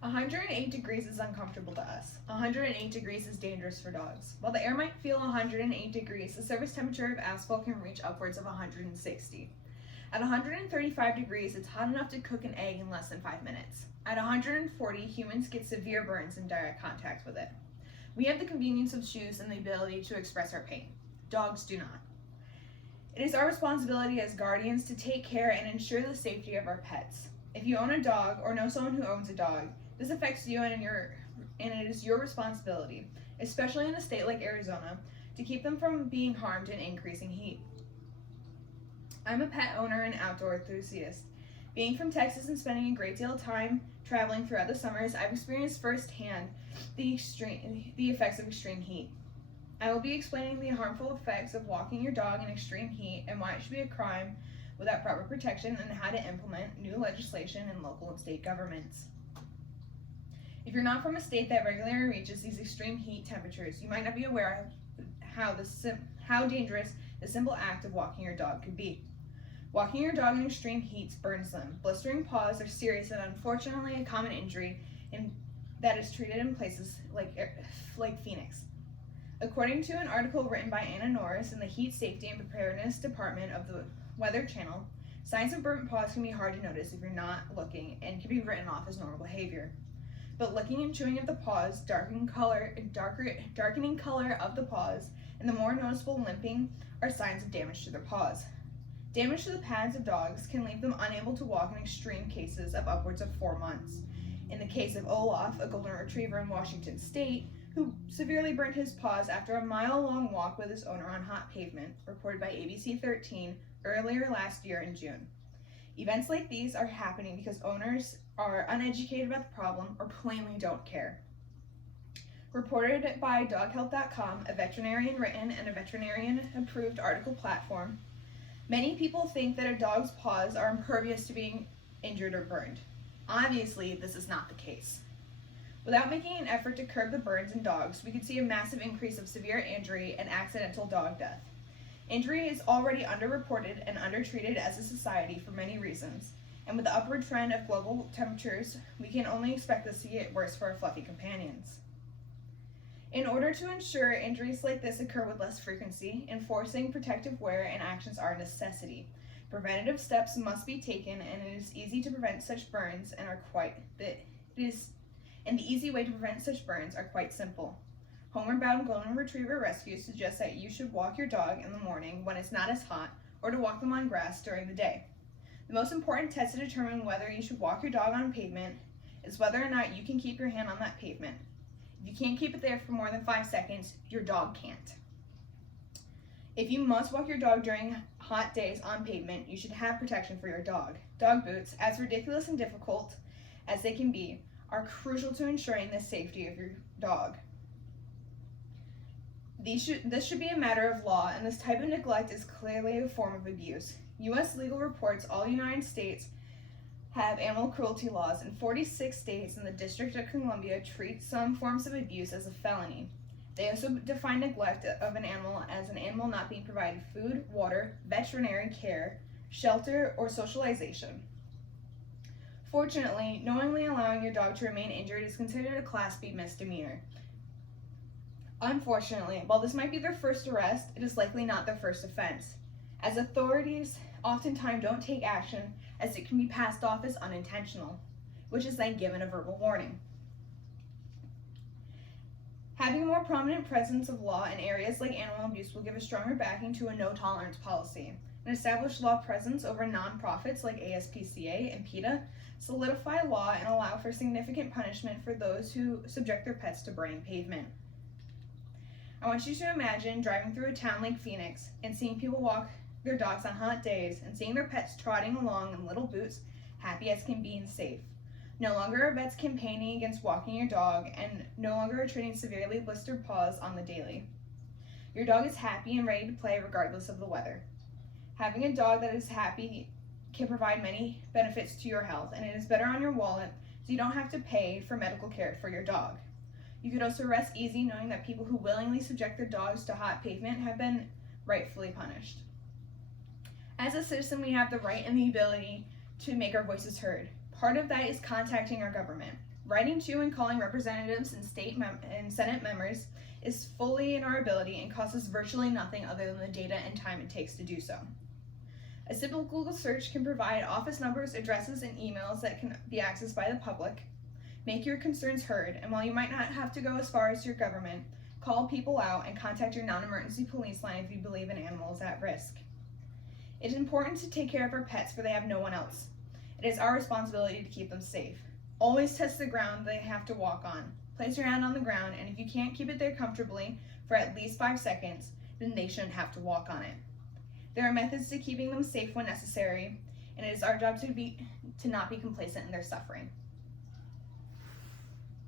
108 degrees is uncomfortable to us. 108 degrees is dangerous for dogs. While the air might feel 108 degrees, the surface temperature of asphalt can reach upwards of 160. At 135 degrees, it's hot enough to cook an egg in less than 5 minutes. At 140, humans get severe burns in direct contact with it. We have the convenience of shoes and the ability to express our pain. Dogs do not. It is our responsibility as guardians to take care and ensure the safety of our pets. If you own a dog or know someone who owns a dog, this affects you and it is your responsibility, especially in a state like Arizona, to keep them from being harmed in increasing heat. I'm a pet owner and outdoor enthusiast. Being from Texas and spending a great deal of time traveling throughout the summers, I've experienced firsthand the effects of extreme heat. I will be explaining the harmful effects of walking your dog in extreme heat and why it should be a crime without proper protection and how to implement new legislation in local and state governments. If you're not from a state that regularly reaches these extreme heat temperatures, you might not be aware of how dangerous the simple act of walking your dog could be. Walking your dog in extreme heat burns them. Blistering paws are serious and unfortunately a common injury that is treated in places like Phoenix. According to an article written by Anna Norris in the Heat Safety and Preparedness Department of the Weather Channel, signs of burnt paws can be hard to notice if you're not looking and can be written off as normal behavior. But licking and chewing of the paws, darkening color of the paws, and the more noticeable limping are signs of damage to their paws. Damage to the pads of dogs can leave them unable to walk in extreme cases of upwards of 4 months. In the case of Olaf, a golden retriever in Washington State, who severely burnt his paws after a mile-long walk with his owner on hot pavement, reported by ABC 13 earlier last year in June. Events like these are happening because owners are uneducated about the problem or plainly don't care. Reported by doghealth.com, a veterinarian-written and a veterinarian-approved article platform, many people think that a dog's paws are impervious to being injured or burned. Obviously, this is not the case. Without making an effort to curb the burns in dogs, we could see a massive increase of severe injury and accidental dog death. Injury is already underreported and undertreated as a society for many reasons, and with the upward trend of global temperatures, we can only expect this to get worse for our fluffy companions. In order to ensure injuries like this occur with less frequency, enforcing protective wear and actions are a necessity. Preventative steps must be taken, and it is easy to prevent such burns the easy way to prevent such burns are quite simple. Homeward Bound Golden Retriever Rescue suggests that you should walk your dog in the morning when it's not as hot, or to walk them on grass during the day. The most important test to determine whether you should walk your dog on pavement is whether or not you can keep your hand on that pavement. If you can't keep it there for more than 5 seconds, your dog can't. If you must walk your dog during hot days on pavement, you should have protection for your dog. Dog boots, as ridiculous and difficult as they can be, are crucial to ensuring the safety of your dog. This should be a matter of law, and this type of neglect is clearly a form of abuse. U.S. legal reports all United States have animal cruelty laws, and 46 states and the District of Columbia treat some forms of abuse as a felony. They also define neglect of an animal as an animal not being provided food, water, veterinary care, shelter, or socialization. Fortunately, knowingly allowing your dog to remain injured is considered a Class B misdemeanor. Unfortunately, while this might be their first arrest, it is likely not their first offense, as authorities oftentimes don't take action as it can be passed off as unintentional, which is then given a verbal warning. Having a more prominent presence of law in areas like animal abuse will give a stronger backing to a no-tolerance policy. An established law presence over nonprofits like ASPCA and PETA solidify law and allow for significant punishment for those who subject their pets to burning pavement. I want you to imagine driving through a town like Phoenix and seeing people walk their dogs on hot days and seeing their pets trotting along in little boots, happy as can be and safe. No longer are vets campaigning against walking your dog, and no longer are treating severely blistered paws on the daily. Your dog is happy and ready to play regardless of the weather. Having a dog that is happy can provide many benefits to your health, and it is better on your wallet so you don't have to pay for medical care for your dog. You could also rest easy knowing that people who willingly subject their dogs to hot pavement have been rightfully punished. As a citizen, we have the right and the ability to make our voices heard. Part of that is contacting our government. Writing to and calling representatives and state and Senate members is fully in our ability and costs us virtually nothing other than the data and time it takes to do so. A simple Google search can provide office numbers, addresses, and emails that can be accessed by the public. Make your concerns heard, and while you might not have to go as far as your government, call people out and contact your non-emergency police line if you believe an animal is at risk. It is important to take care of our pets, for they have no one else. It is our responsibility to keep them safe. Always test the ground they have to walk on. Place your hand on the ground, and if you can't keep it there comfortably for at least 5 seconds, then they shouldn't have to walk on it. There are methods to keeping them safe when necessary, and it is our job to not be complacent in their suffering.